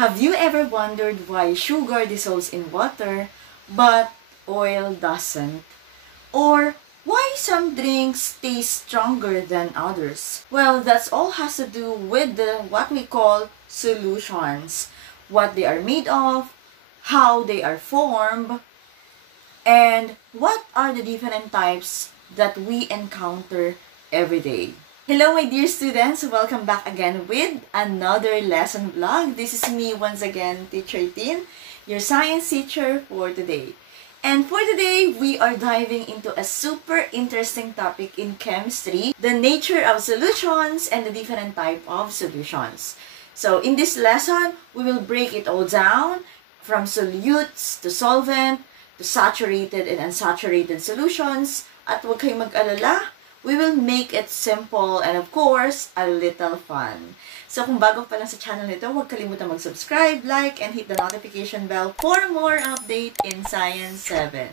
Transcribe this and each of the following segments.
Have you ever wondered why sugar dissolves in water, but oil doesn't? Or why some drinks taste stronger than others? Well, that's all has to do with what we call solutions. What they are made of, how they are formed, and what are the different types that we encounter every day. Hello my dear students, welcome back again with another lesson vlog. This is me once again, Teacher Tin, your science teacher for today. And for today, we are diving into a super interesting topic in chemistry, the nature of solutions and the different type of solutions. So in this lesson, we will break it all down from solutes to solvent to saturated and unsaturated solutions. At huwag kayong mag-alala, we will make it simple and of course, a little fun. So kung bago pa lang sa channel nito, huwag kalimutan mag-subscribe, like, and hit the notification bell for more update in Science 7.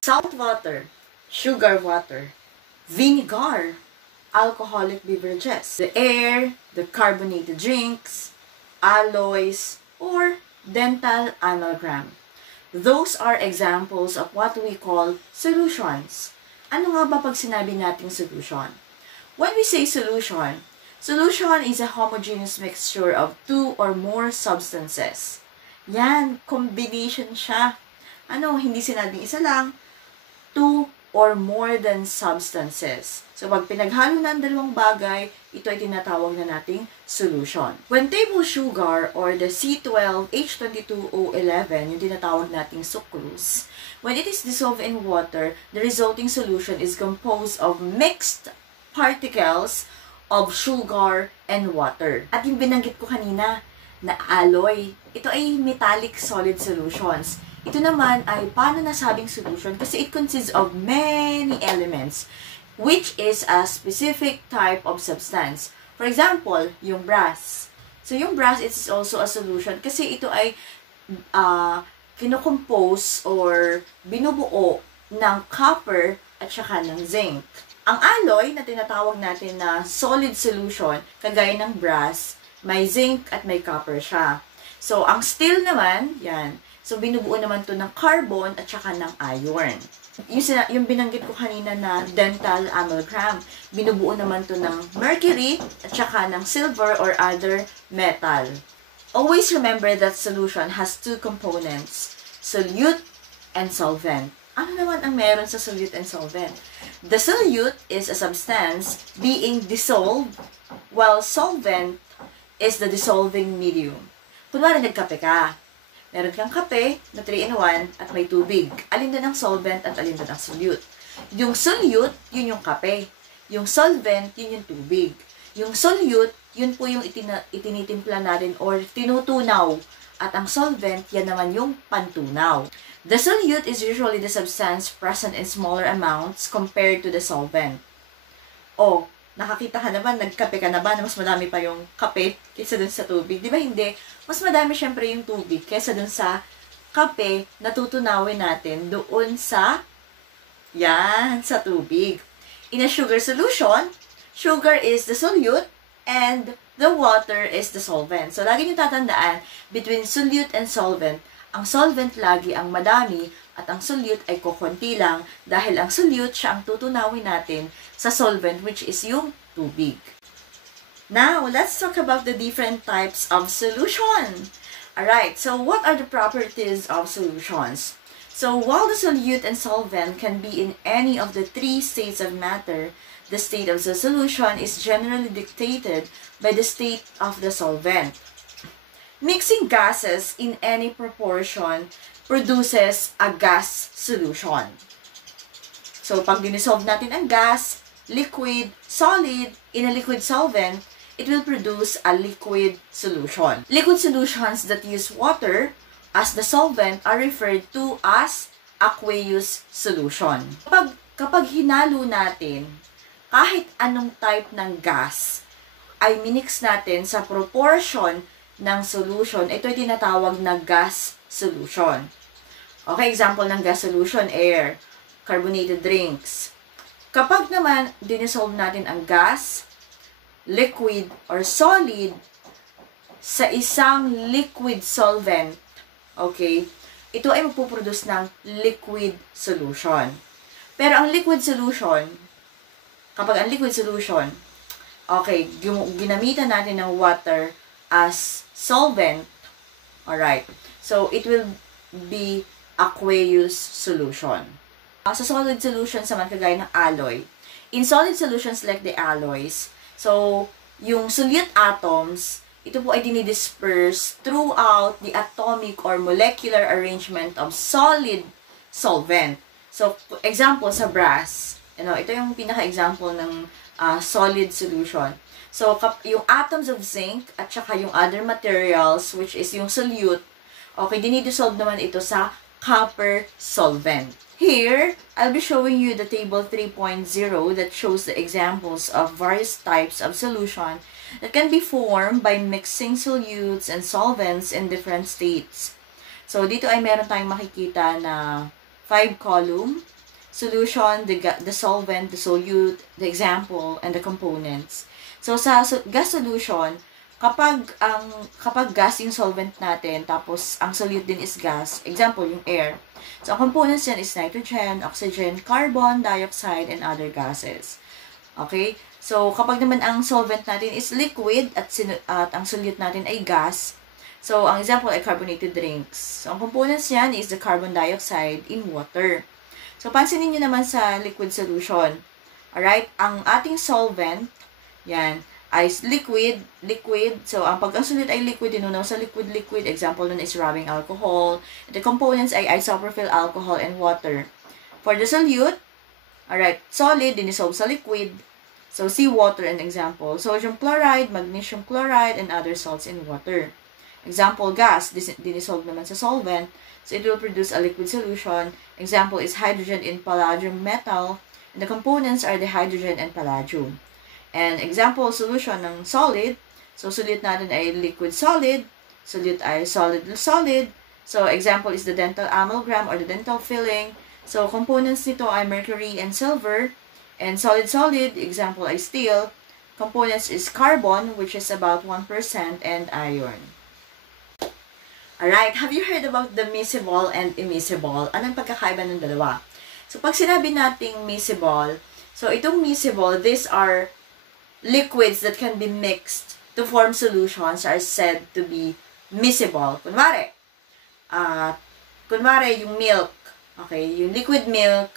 Salt water, sugar water, vinegar, alcoholic beverages, the air, the carbonated drinks, alloys, or dental amalgam. Those are examples of what we call solutions. Ano nga ba pag sinabi nating solution? When we say solution, solution is a homogeneous mixture of two or more substances. Yan, combination siya. Ano, hindi sinabing isa lang, two or more than substances. So, pag pinaghalo na ang dalawang bagay, ito ay tinatawag na nating solution. When table sugar or the C12H22O11, yung tinatawag nating sucrose, when it is dissolved in water, the resulting solution is composed of mixed particles of sugar and water. At yung binanggit ko kanina na alloy, ito ay metallic solid solutions. Ito naman ay paano nasabing solution kasi it consists of many elements which is a specific type of substance. For example, yung brass. So, yung brass is also a solution kasi ito ay kinocompose or binubuo ng copper at saka ng zinc. Ang alloy na tinatawag natin na solid solution, kagaya ng brass, may zinc at may copper siya. So, ang steel naman, yan. So, binubuo naman to ng carbon at saka ng iron. Yung binanggit ko kanina na dental amalgam, binubuo naman to ng mercury at saka ng silver or other metal. Always remember that solution has two components, solute and solvent. Ano naman ang meron sa solute and solvent? The solute is a substance being dissolved, while solvent is the dissolving medium. Kunwari, nagkape ka. Meron kang kape na 3-in-1 at may tubig. Alin doon ang solvent at alin doon ang solute. Yung solute, yun yung kape. Yung solvent, yun yung tubig. Yung solute, yun po yung itinitimpla natin or tinutunaw. At ang solvent, yan naman yung pantunaw. The solute is usually the substance present in smaller amounts compared to the solvent. O, nakakita ka naman, nagkape ka na ba na mas madami pa yung kape kaysa dun sa tubig? Di ba hindi? Mas madami syempre yung tubig kaysa dun sa kape na tutunawin natin doon sa, yan, sa tubig. In a sugar solution, sugar is the solute and the water is the solvent. So, lagi nyo tatandaan, between solute and solvent, ang solvent lagi ang madami at ang solute ay kukunti lang dahil ang solute siya ang tutunawin natin sa solvent which is yung tubig. Now, let's talk about the different types of solution. Alright, so what are the properties of solutions? So, while the solute and solvent can be in any of the three states of matter, the state of the solution is generally dictated by the state of the solvent. Mixing gases in any proportion produces a gas solution. So, pag dinisolve natin ang gas, liquid, solid, in a liquid solvent, it will produce a liquid solution. Liquid solutions that use water as the solvent are referred to as aqueous solution. Kapag hinalo natin, kahit anong type ng gas, ay minix natin sa proportion ng solution, ito ay tinatawag na gas solution. Okay, example ng gas solution, air, carbonated drinks. Kapag naman dinesolve natin ang gas, liquid, or solid sa isang liquid solvent, okay, ito ay magpuproduce ng liquid solution. Pero ang liquid solution, kapag ang liquid solution, okay, ginamitan natin ng water as solvent, alright, so it will be aqueous solution. Sa solid solutions naman, kagaya ng alloy. In solid solutions like the alloys, so, yung solute atoms, ito po ay dinidisperse throughout the atomic or molecular arrangement of solid solvent. So, example sa brass, ito yung pinaka-example ng solid solution. So, yung atoms of zinc at saka yung other materials, which is yung solute, okay, dinidissolve naman ito sa copper solvent. Here, I'll be showing you the table 3.0 that shows the examples of various types of solution that can be formed by mixing solutes and solvents in different states. So, dito ay meron tayong makikita na 5-column solution, the solvent, the solute, the example, and the components. So, sa gas solution, kapag gas yung solvent natin, tapos ang solute din is gas, example, yung air. So, ang components yan is nitrogen, oxygen, carbon dioxide, and other gases. Okay? So, kapag naman ang solvent natin is liquid at ang solute natin ay gas, so, ang example ay carbonated drinks. So, ang components yan is the carbon dioxide in water. So, pansinin nyo naman sa liquid solution. Alright? Ang ating solvent, yan, ay liquid. So, ang solute ay liquid, inunaw sa liquid. Example nun is rubbing alcohol. The components ay isopropyl alcohol and water. For the solute, alright, solid, dinissolve sa liquid. So, seawater an example. Sodium chloride, magnesium chloride, and other salts in water. Example, gas, dinissolve naman sa solvent. So, it will produce a liquid solution. Example is hydrogen in palladium metal. And the components are the hydrogen and palladium. And example, solution ng solid. So, solute natin ay liquid solid. Solute ay solid. So, example is the dental amalgam or the dental filling. So, components nito ay mercury and silver. And solid, example ay steel. Components is carbon, which is about 1%, and iron. Alright, have you heard about the miscible and immiscible? Anong pagkakaiba ng dalawa? So, pag sinabi nating miscible, so itong miscible, these are liquids that can be mixed to form solutions are said to be miscible. Kunwari, yung milk, okay, yung liquid milk,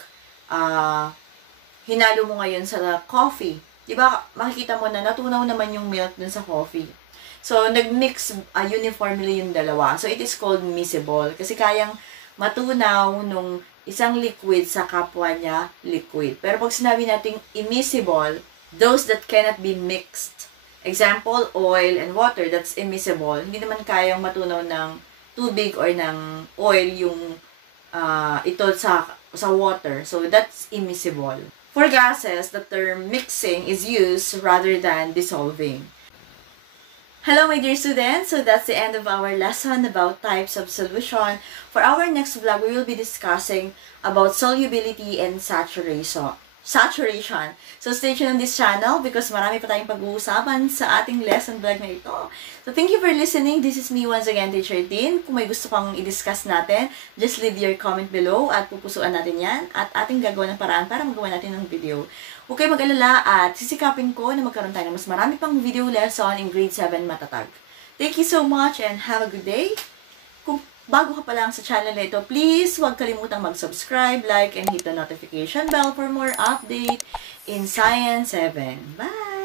hinalo mo ngayon sa coffee. Diba, makikita mo na natunaw naman yung milk dun sa coffee. So, nag-mix uniformly yung dalawa. So, it is called miscible. Kasi kayang matunaw nung isang liquid sa kapwa niya liquid. Pero pag sinabi nating immiscible, those that cannot be mixed. Example, oil and water, that's immiscible. Hindi naman kayang matunaw ng tubig or ng oil yung ito sa water. So, that's immiscible. For gases, the term mixing is used rather than dissolving. Hello, my dear students! So, that's the end of our lesson about types of solution. For our next vlog, we will be discussing about solubility and saturation. So, stay tuned on this channel because marami pa tayong pag-uusapan sa ating lesson vlog na ito. So, thank you for listening. This is me once again, Teacher Dean. Kung may gusto pang i-discuss natin, just leave your comment below at pupusuan natin yan at ating gagawa ng paraan para magawa natin ng video. Huwag kayo mag-alala at sisikapin ko na magkaroon tayo ng mas marami pang video lesson in grade 7 matatag. Thank you so much and have a good day. Kung bago ka pa lang sa channel na ito, please huwag kalimutang mag-subscribe, like, and hit the notification bell for more update in Science 7. Bye!